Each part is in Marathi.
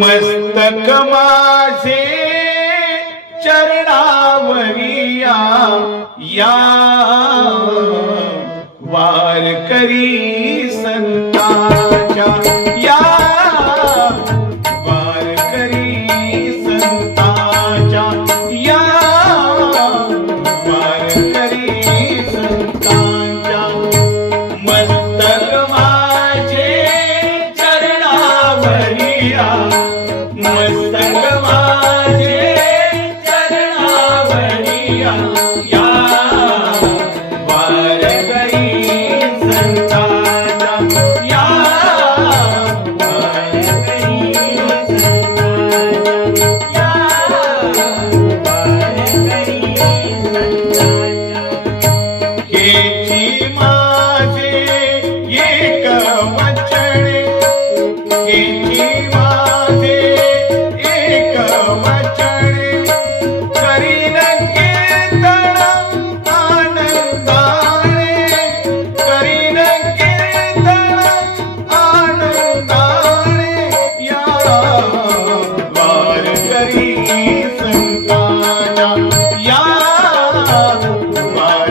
मस्तक माझे चरणावरिया या वार करी Thank you.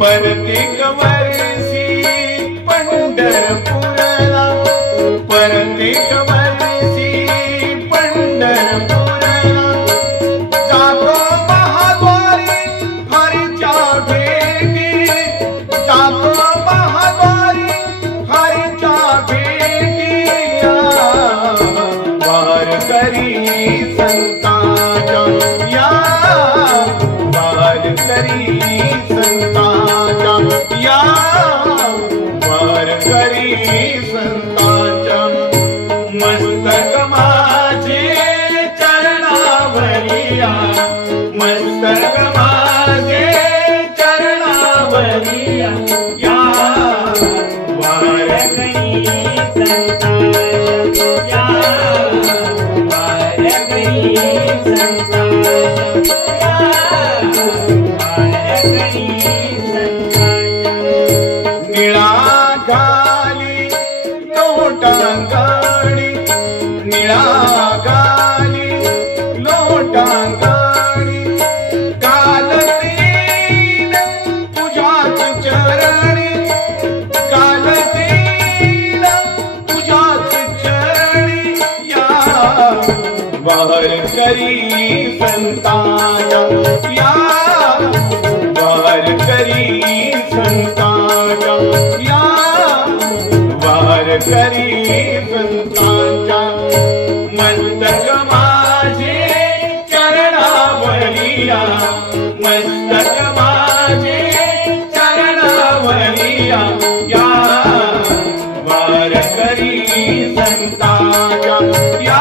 परतिक वर्षी पंढरपुरला. परतिक वर्षी पंढरपूरला. जातो महाद्वारी हरीच्या भेटी जातो महाद्वारी हरीच्या भेटी या वारकरी संताच्या या वारकरी संताच्या मस्तक माझे चरणावरिया मस्तक माझे चरणावरिया या. वारकरी गाली लोटांगणी निळा गाली लोटांगणी कालतीन तुझ्याच चरणी कालतीन तुझ्याच चरणी या वारकरी संताया या करी संतांच्या मस्तक माझे चरणावरिया मस्तक माझे चरणावरिया या वारकरी संताच्या या